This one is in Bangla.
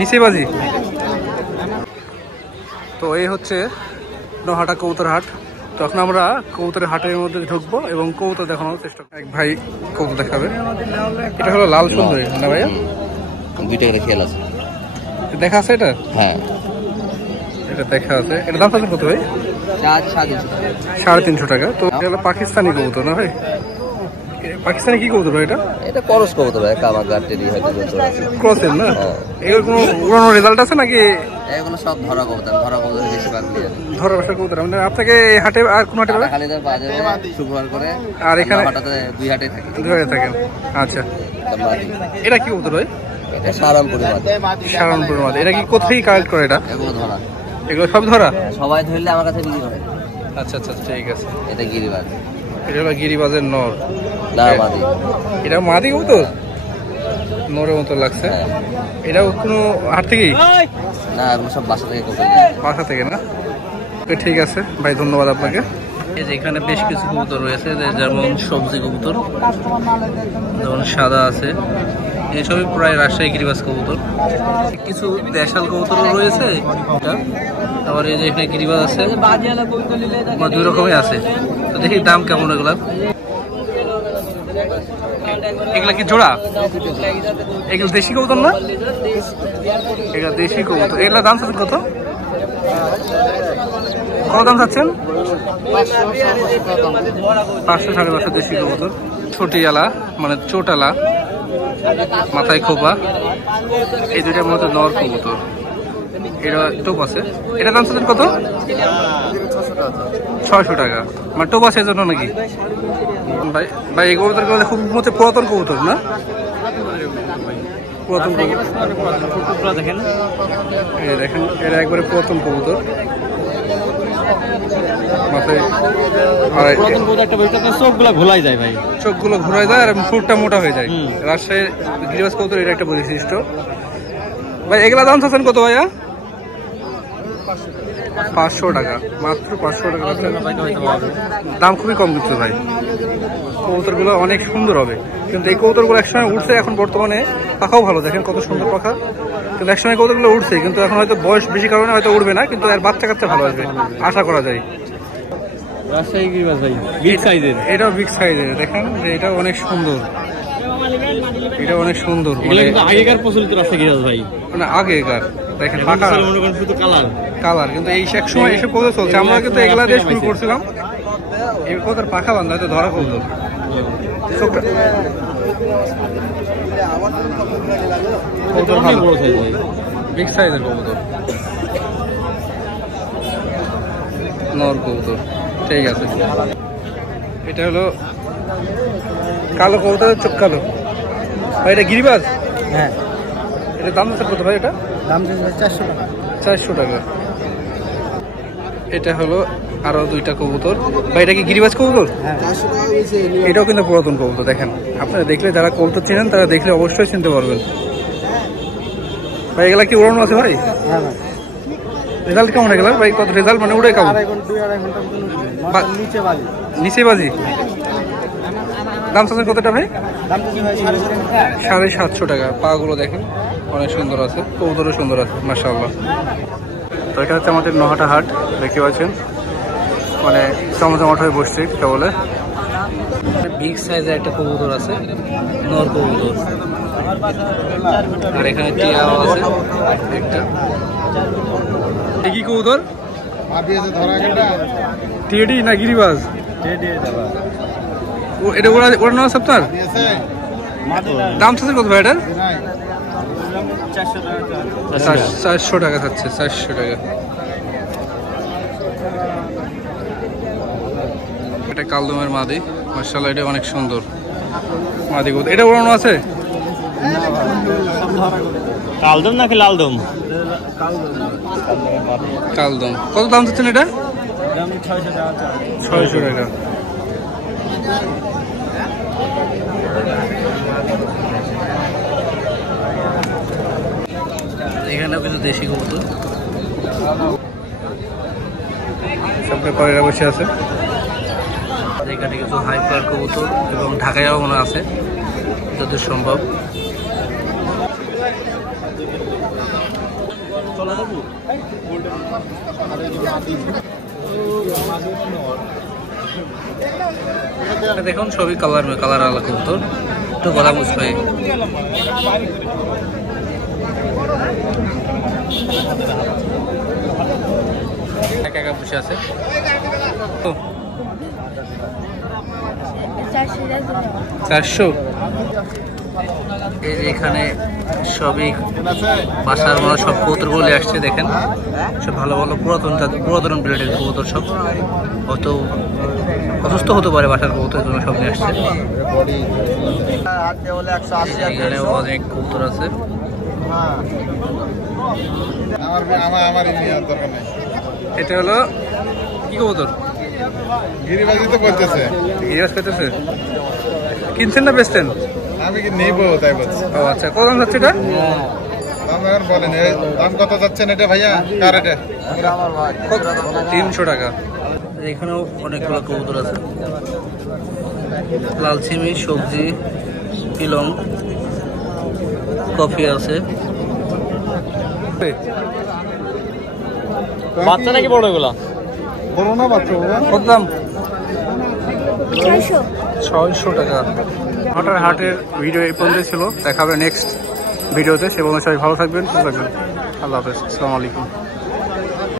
নিচে বাজি। তো এই হচ্ছে নহাটা কবুতর হাট। তো এখন আমরা কবুতরের হাটের মধ্যে ঢুকবো এবং কবুতর দেখানোর চেষ্টা করবো। এক ভাই কবুতর দেখাবে। এটা হলো লাল সুন্দরী না ভাইয়া? দুইটা করে খেয়াল আছে, দেখা আছে এটা? হ্যাঁ এটা দেখা আছে। এটা দাম কত ভাই? 350 টাকা। তো এটা হলো পাকিস্তানি কবুতর না ভাই? পাকিস্তানি কি কবুতর ভাই এটা? এটা করস কবুতর ভাই, কামাগার টেরি হয়তো ক্রসের না? এর কোনো উড়ানো রেজাল্ট আছে নাকি? এগুলো সব ধরা কবুতর, ধরা কবুতর বেশিরভাগ নিয়ে যায়। ধরা বসা কবুতর। মানে আপনাকে হাটে আর কোন হাটে? খালিদের বাজারে শুক্রবার করে, আর এখানে হাটাতে দুই হাটে থাকে। দুই হাটে থাকেন। আচ্ছা, এটা কি কবুতর ভাই? এটা সারামপুরের মাছ। সারামপুরের মাছ। এটা কি কোথায় কালেক্ট করে এটা? এগুলো ধরা, এগুলো সব ধরা? সবাই ধরলে আমার কাছে বিক্রি করে। আচ্ছা আচ্ছা, ঠিক আছে। এটা গিরিবাজ। এটা হলো গিরিবাজের নর না মাদি। এটা মাদি কবুতর, নরের মতো লাগছে। এটাও কোনো হাট থেকেই? না, এগুলো সব বাসা থেকে কবুতর। বাসা থেকে না? ঠিক আছে ভাই, ধন্যবাদ আপনাকে। এই যে এখানে বেশ কিছু কবুতর রয়েছে, যেমন সবজি কবুতর, যেমন সাদা আছে, এইসবই প্রায় রাজশাহী গিরিবাজ কবুতর। কিছু দেশাল কবুতরও রয়েছে, আবার এই যে এখানে গিরিবাজ আছে, দুই রকমই আছে। তো দেখি দাম কেমন এগুলার। এগুলা কি জোড়া? এগুলো দেশি কবুতর না? এগুলা দেশি কবুতর। এগুলা দাম চাচ্ছেন কত? কত দাম চাচ্ছেন? 500 550 দেশি কবুতর। ছোটিয়ালা মানে চোটালা, মাথায় খোপা, এই দুইটার মধ্যে নর কবুতর। এটা টোপ আছে। এটা দাম চাচ্ছেন কত? 600 টাকা। মানে টোপ আছে এজন্য নাকি ভাই? ভাই এই কবুতর খুব মধ্যে পুরাতন কবুতর না? পুরাতন দেখেন, এই দেখেন, এটা একবারে পুরাতন কবুতর। মাথায় চোখগুলো ঘোলাই যায় ভাই, চোখগুলো ঘোরায় যায় আর ঠোঁটটা মোটা হয়ে যায়। রাজশাহীর গিরিবাজ কবুতর এটা একটা বৈশিষ্ট্য। ভাই এগুলা দাম চাচ্ছেন কত ভাইয়া? 500 টাকা। মাত্র 500 টাকা। দাম খুবই কম দিচ্ছে ভাই। কবুতরগুলো অনেক সুন্দর হবে, কিন্তু এই কবুতরগুলো একসময় উঠছে, এখন বর্তমানে পাখাও ভালো, দেখেন কত সুন্দর পাখা। কিন্তু একসময় কবুতরগুলো উঠছে, কিন্তু এখন হয়তো বয়স বেশি কারণে হয়তো উঠবে না, কিন্তু এর বাচ্চা কাচ্চা ভালো আসবে আশা করা যায়। রাজশাহী গিরিবাজ ভাই, বিগ সাইজের। এটাও বিগ সাইজের, দেখেন যে এটা অনেক সুন্দর। এটা অনেক সুন্দর, মানে আগেকার প্রচলিত রাজশাহী গিরিবাজ ভাই, মানে আগেকার। দেখেন পাখা, শুধু কালার কালার, কিন্তু এই এক সময় এসব কবুতর চলছে। আমরা কিন্তু এগুলা দিয়ে শুরু করছিলাম। এই কবুতর পাখা বান্ধা হয়তো ধরা কবুতর। কবুতর ভালো, বিগ সাইজের কবুতর, নর কবুতর। ঠিক আছে, এটা হলো কালো কবুতর, চোখ কালো। ভাই এটা গিরিবাজ? হ্যাঁ। এটা দাম আছে কত ভাই? এটা দাম 400 টাকা। 400 টাকা। এটা হলো আরো দুইটা কবুতর। ভাই এটা কি গিরিবাজ কবুতর? এটাও কিন্তু পুরাতন কবুতর। দেখেন, আপনারা দেখলে, যারা কবুতর চেনেন তারা দেখলে অবশ্যই চিনতে পারবেন। ভাই এগুলা কি উড়ানো আছে ভাই? রেজাল্ট কেমন এগুলা ভাই? কত রেজাল্ট মানে উড়ে কেমন? নিচে বাজি। দাম চাচ্ছেন কতটা ভাই? 750 টাকা। পা গুলো দেখেন অনেক সুন্দর আছে, কবুতরও সুন্দর আছে মাশাআল্লাহ। তো এটা হচ্ছে আমাদের নহাটা হাট, দেখতে পাচ্ছেন, মানে জমজমাট হয়ে বসছে এটা বলে। বিগ সাইজের একটা কবুতর আছে, নর কবুতর। আর এখানে টিয়াও আছে একটা। কি কবুতর? টিএডি না গিরিবাজ? এটা ওড়ানো আছে আপনার? দাম চাচ্ছেন কত ভাই এটার? 400 টাকা থাকছে। 400 টাকা। এটা কালদমের মাদি, মাশাআল্লাহ, এটা অনেক সুন্দর মাদি কবুতর। এটা ওড়ানো আছে? কালদম নাকি লালদম? কালদম। কত দাম চাচ্ছেন এটা? 600 টাকা। এখানেও কিন্তু দেশি কবুতর, সব ব্যাপারীরা বসে আছে। এখানে কিছু হাইপার কবুতর এবং ঢাকায়ও মনে আছে যত সম্ভব। দেখুন সবই কালার আলাদা কবুতর, একটু গলা মুছবে। একা বসে আছে। 400। এই যে এখানে সবই বাসার মানে সব কবুতর বলে আসছে, দেখেন সব ভালো ভালো পুরাতন ব্রিডের কবুতর, সব অত অসুস্থ হতে পারে বাসার কবুতর, সব নিয়ে আসছে। এখানে অনেক কবুতর আছে। এটা হলো কি কবুতর? গিরিবাজি তো বলতেছে। গিরিবাজ পেতেছে। কিনছেন না বেচতেন? আমি কি নেবো তাই বলছি। ও আচ্ছা, কত দাম যাচ্ছে এটা? দাম এখন বলেন, দাম কত যাচ্ছেন এটা ভাইয়া? কার এটা? 300 টাকা। এখানেও অনেকগুলো কবুতর আছে, লাল চিমি, সবজি, পিলং, কফি আছে। বাচ্চা নাকি বড় এগুলা? বলো না বাচ্চা বাবা। কত দাম? 600 টাকা। হাটের ভিডিও এই পর্যন্ত ছিল, দেখা হবে নেক্সট ভিডিওতে। সে বন্ধু সবাই ভালো থাকবেন, সুস্থ থাকবেন। আল্লাহ হাফেজ, আসসালামু আলাইকুম।